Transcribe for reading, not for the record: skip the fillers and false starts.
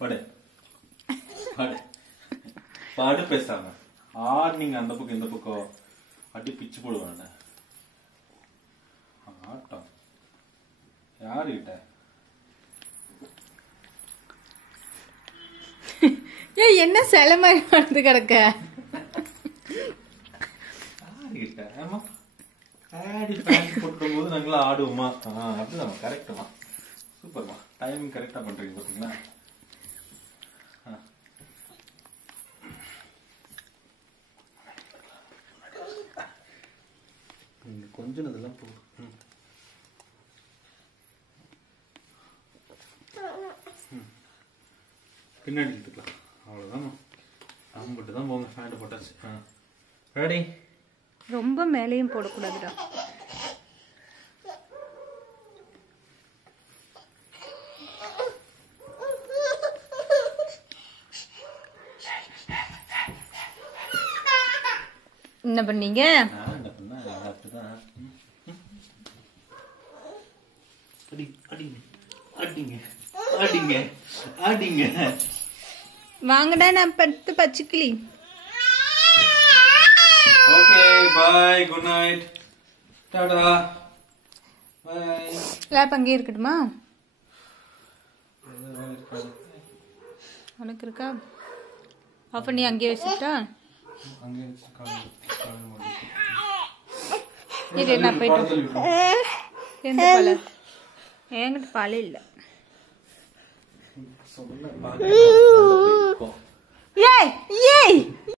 படு படு படு பேசாம ஆடுனீங்க அந்த பக்கம் இந்த பக்கம் அடி பிச்சு போடுவாங்க ஆட்டம் யாருகிட்ட ஏய் என்ன சில மாதிரி வந்து கிடக்க யாருகிட்ட ஆமா ஆடி பேண்ட் போட்டும் போது நாங்களா ஆடுவோமா அப்படிதான் கரெக்டுமா சூப்பர்மா டைமிங் கரெக்டா பண்றீங்க பாத்தீங்களா கொஞ்சம் இதெல்லாம் போதும் பின்னாடி எடுத்துக்கலாம் அவ்வளவுதான் நம்ம மட்டும் தான் போங்க ஃபேண்ட் போட்டாச்சு ரெடி ரொம்ப மேலேயும் போடக்கூடாதுடா என்ன பண்ணீங்க வாங்கடா நான் படுத்து பச்சிக்கிளி okay bye good night tata bye லேப் அங்கே இருக்கட்டுமா உனக்கு இருக்கா ஆஃப் பண்ணி அங்கேயே வச்சுட்டா இது என்ன போயிட்டு எந்த பால் என்கிட்ட பாலே இல்லை ஏய் ஏய்